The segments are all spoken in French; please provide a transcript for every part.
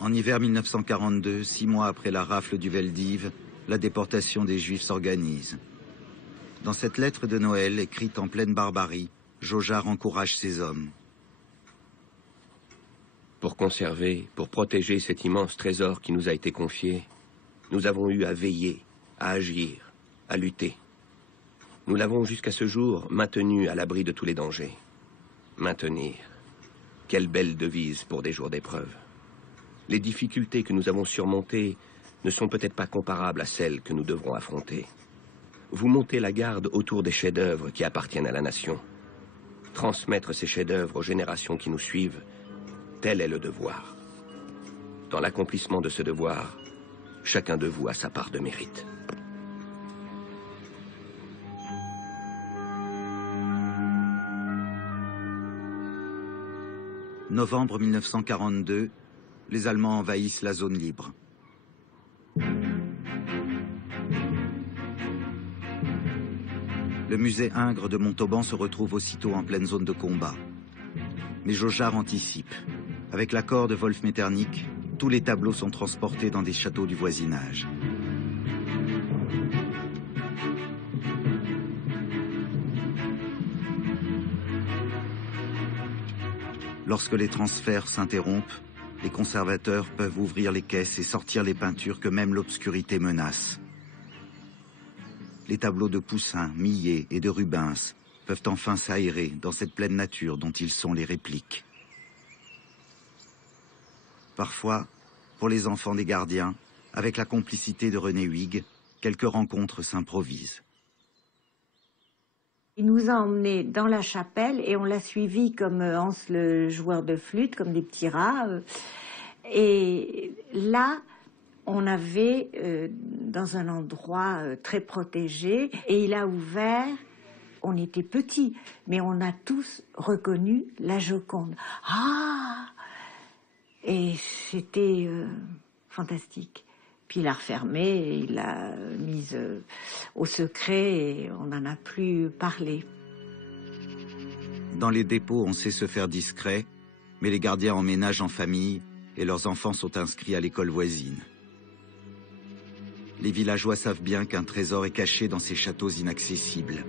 En hiver 1942, 6 mois après la rafle du Veldiv, la déportation des Juifs s'organise. Dans cette lettre de Noël, écrite en pleine barbarie, Jaujar encourage ses hommes. Pour conserver, pour protéger cet immense trésor qui nous a été confié, nous avons eu à veiller, à agir, à lutter. Nous l'avons jusqu'à ce jour maintenu à l'abri de tous les dangers. Maintenir. Quelle belle devise pour des jours d'épreuve. Les difficultés que nous avons surmontées ne sont peut-être pas comparables à celles que nous devrons affronter. Vous montez la garde autour des chefs-d'œuvre qui appartiennent à la nation. Transmettre ces chefs-d'œuvre aux générations qui nous suivent, tel est le devoir. Dans l'accomplissement de ce devoir, chacun de vous a sa part de mérite. Novembre 1942, les Allemands envahissent la zone libre. Le musée Ingres de Montauban se retrouve aussitôt en pleine zone de combat. Mais Jaujar anticipe. Avec l'accord de Wolf Metternich, tous les tableaux sont transportés dans des châteaux du voisinage. Lorsque les transferts s'interrompent, les conservateurs peuvent ouvrir les caisses et sortir les peintures que même l'obscurité menace. Les tableaux de Poussin, Millet et de Rubens peuvent enfin s'aérer dans cette pleine nature dont ils sont les répliques. Parfois, pour les enfants des gardiens, avec la complicité de René Huyghe, quelques rencontres s'improvisent. Il nous a emmenés dans la chapelle et on l'a suivi comme Hans le joueur de flûte, comme des petits rats. Et là, on avait dans un endroit très protégé et il a ouvert, on était petits, mais on a tous reconnu la Joconde. Ah! Et c'était fantastique. Puis il l'a refermée, il l'a mise au secret et on n'en a plus parlé. Dans les dépôts, on sait se faire discret, mais les gardiens emménagent en famille et leurs enfants sont inscrits à l'école voisine. Les villageois savent bien qu'un trésor est caché dans ces châteaux inaccessibles.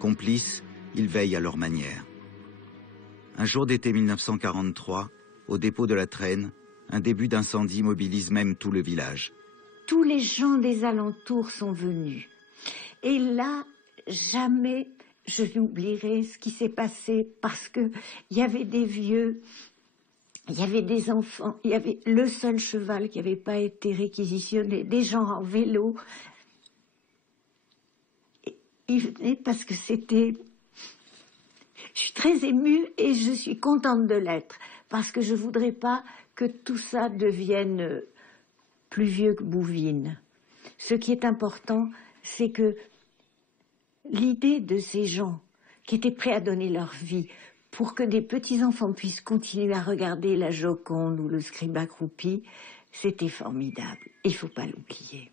Complices, ils veillent à leur manière. Un jour d'été 1943, au dépôt de la Traîne, un début d'incendie mobilise même tout le village. Tous les gens des alentours sont venus. Et là, jamais je n'oublierai ce qui s'est passé parce que il y avait des vieux, il y avait des enfants, il y avait le seul cheval qui n'avait pas été réquisitionné, des gens en vélo. Et ils venaient parce que c'était... Je suis très émue et je suis contente de l'être parce que je voudrais pas que tout ça devienne plus vieux que Bouvines. Ce qui est important, c'est que l'idée de ces gens qui étaient prêts à donner leur vie pour que des petits-enfants puissent continuer à regarder la Joconde ou le scribe accroupi, c'était formidable. Il ne faut pas l'oublier.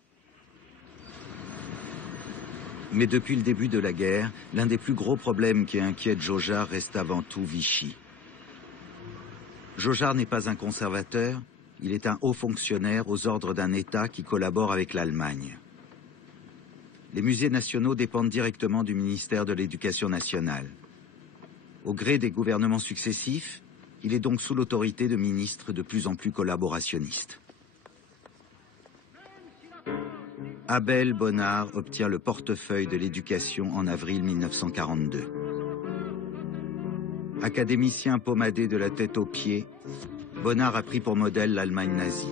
Mais depuis le début de la guerre, l'un des plus gros problèmes qui inquiète Jaujar reste avant tout Vichy. Jaujar n'est pas un conservateur, il est un haut fonctionnaire aux ordres d'un État qui collabore avec l'Allemagne. Les musées nationaux dépendent directement du ministère de l'Éducation nationale. Au gré des gouvernements successifs, il est donc sous l'autorité de ministres de plus en plus collaborationnistes. Abel Bonnard obtient le portefeuille de l'éducation en avril 1942. Académicien pommadé de la tête aux pieds, Bonnard a pris pour modèle l'Allemagne nazie.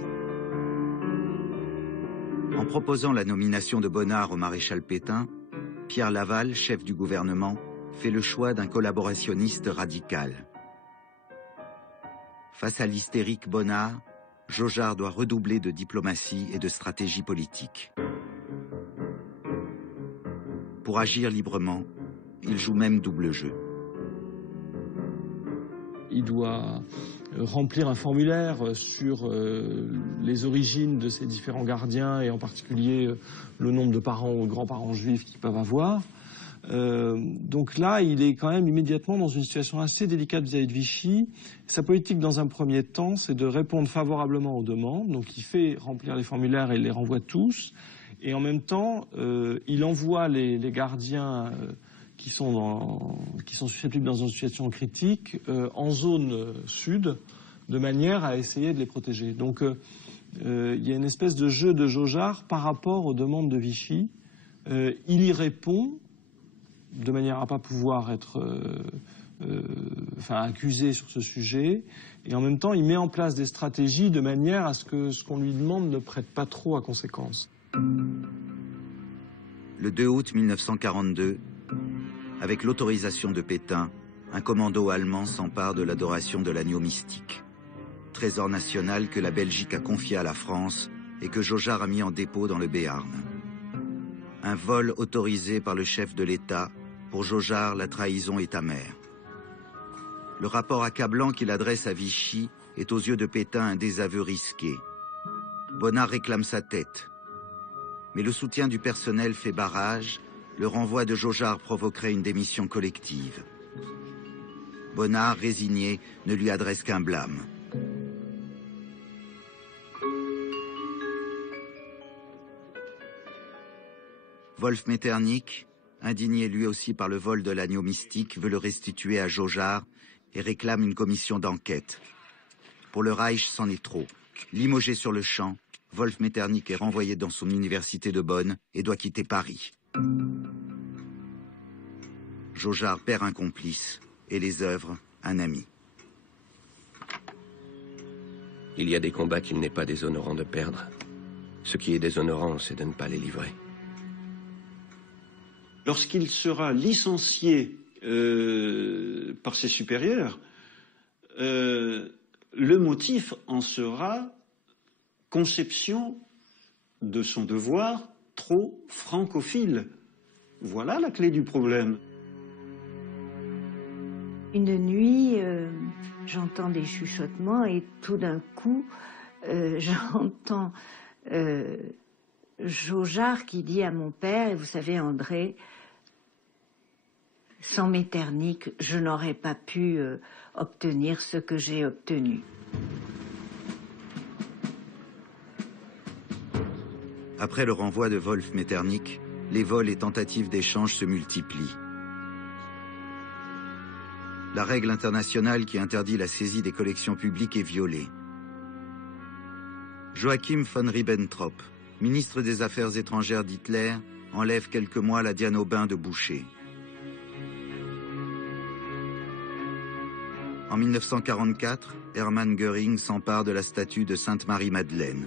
En proposant la nomination de Bonnard au maréchal Pétain, Pierre Laval, chef du gouvernement, fait le choix d'un collaborationniste radical. Face à l'hystérique Bonnard, Jaujar doit redoubler de diplomatie et de stratégie politique. Pour agir librement, il joue même double jeu. Il doit remplir un formulaire sur les origines de ces différents gardiens et en particulier le nombre de parents ou de grands-parents juifs qu'ils peuvent avoir. Donc là, il est quand même immédiatement dans une situation assez délicate vis-à-vis de Vichy. Sa politique, dans un premier temps, c'est de répondre favorablement aux demandes. Donc il fait remplir les formulaires et les renvoie tous. Et en même temps, il envoie les gardiens qui sont susceptibles dans une situation critique en zone sud, de manière à essayer de les protéger. Donc il y a une espèce de jeu de Jaugeard par rapport aux demandes de Vichy. Il y répond de manière à pas pouvoir être accusé sur ce sujet, et en même temps il met en place des stratégies de manière à ce que ce qu'on lui demande ne prête pas trop à conséquence. Le 2 août 1942, avec l'autorisation de Pétain, un commando allemand s'empare de l'adoration de l'agneau mystique, trésor national que la Belgique a confié à la France et que Jaugeard a mis en dépôt dans le Béarn. Un vol autorisé par le chef de l'État. Pour Jaugeard, la trahison est amère. Le rapport accablant qu'il adresse à Vichy est aux yeux de Pétain un désaveu risqué. Bonnard réclame sa tête. Mais le soutien du personnel fait barrage. Le renvoi de Jaugeard provoquerait une démission collective. Bonnard, résigné, ne lui adresse qu'un blâme. Wolf Metternich, indigné lui aussi par le vol de l'agneau mystique, veut le restituer à Jaugeard et réclame une commission d'enquête. Pour le Reich, c'en est trop. Limogé sur le champ, Wolf Metternich est renvoyé dans son université de Bonn et doit quitter Paris. Jaugeard perd un complice et les œuvres, un ami. Il y a des combats qu'il n'est pas déshonorant de perdre. Ce qui est déshonorant, c'est de ne pas les livrer. Lorsqu'il sera licencié par ses supérieurs, le motif en sera conception de son devoir trop francophile. Voilà la clé du problème. Une nuit, j'entends des chuchotements et tout d'un coup, j'entends Jaugeard qui dit à mon père, et vous savez André, sans Metternich, je n'aurais pas pu obtenir ce que j'ai obtenu. Après le renvoi de Wolf Metternich, les vols et tentatives d'échange se multiplient. La règle internationale qui interdit la saisie des collections publiques est violée. Joachim von Ribbentrop, ministre des Affaires étrangères d'Hitler, enlève quelques mois la Diane Aubin de Boucher. En 1944, Hermann Göring s'empare de la statue de Sainte-Marie-Madeleine.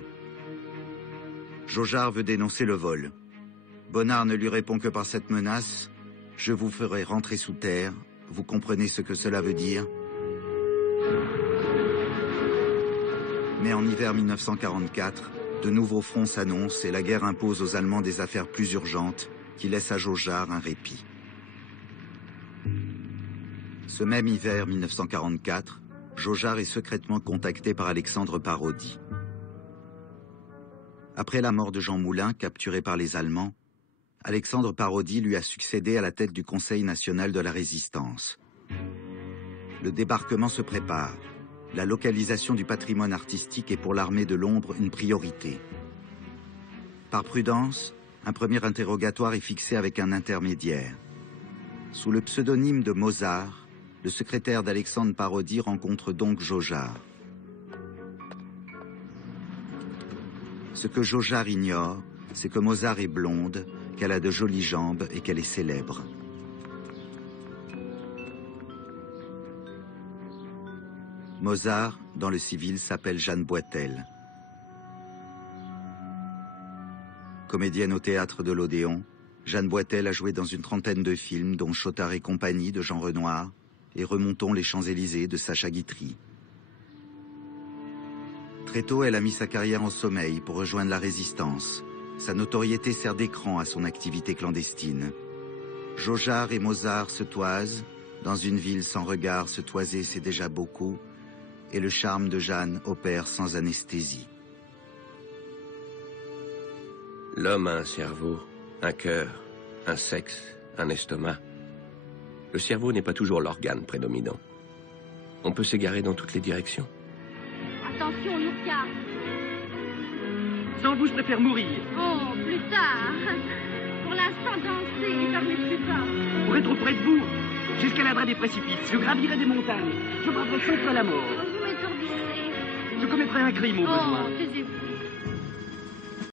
Jaugeard veut dénoncer le vol. Bonnard ne lui répond que par cette menace « Je vous ferai rentrer sous terre, vous comprenez ce que cela veut dire ?» Mais en hiver 1944, de nouveaux fronts s'annoncent et la guerre impose aux Allemands des affaires plus urgentes qui laissent à Jaugeard un répit. Ce même hiver 1944, Jaugeard est secrètement contacté par Alexandre Parodi. Après la mort de Jean Moulin, capturé par les Allemands, Alexandre Parodi lui a succédé à la tête du Conseil national de la résistance. Le débarquement se prépare. La localisation du patrimoine artistique est pour l'armée de l'ombre une priorité. Par prudence, un premier interrogatoire est fixé avec un intermédiaire. Sous le pseudonyme de Mozart, le secrétaire d'Alexandre Parodi rencontre donc Jaugeard. Ce que Jaugeard ignore, c'est que Mozart est blonde, qu'elle a de jolies jambes et qu'elle est célèbre. Mozart, dans le civil, s'appelle Jeanne Boitel. Comédienne au théâtre de l'Odéon, Jeanne Boitel a joué dans une trentaine de films, dont Chotard et compagnie de Jean Renoir et Remontons les Champs-Élysées de Sacha Guitry. Très tôt, elle a mis sa carrière en sommeil pour rejoindre la résistance. Sa notoriété sert d'écran à son activité clandestine. Jaugeard et Mozart se toisent. Dans une ville sans regard, se toiser, c'est déjà beaucoup. Et le charme de Jeanne opère sans anesthésie. L'homme a un cerveau, un cœur, un sexe un estomac. Le cerveau n'est pas toujours l'organe prédominant. On peut s'égarer dans toutes les directions. Attention, Yurka. Sans vous, je préfère mourir. Oh, plus tard. Pour l'instant, danser et faire mes plus bas. Pour être auprès de vous, j'escaladerai des précipices, je gravirai des montagnes, je frapperai contre la mort. Vous m'étourdissez. Je commettrai un crime au besoin. Oh, taisez-vous.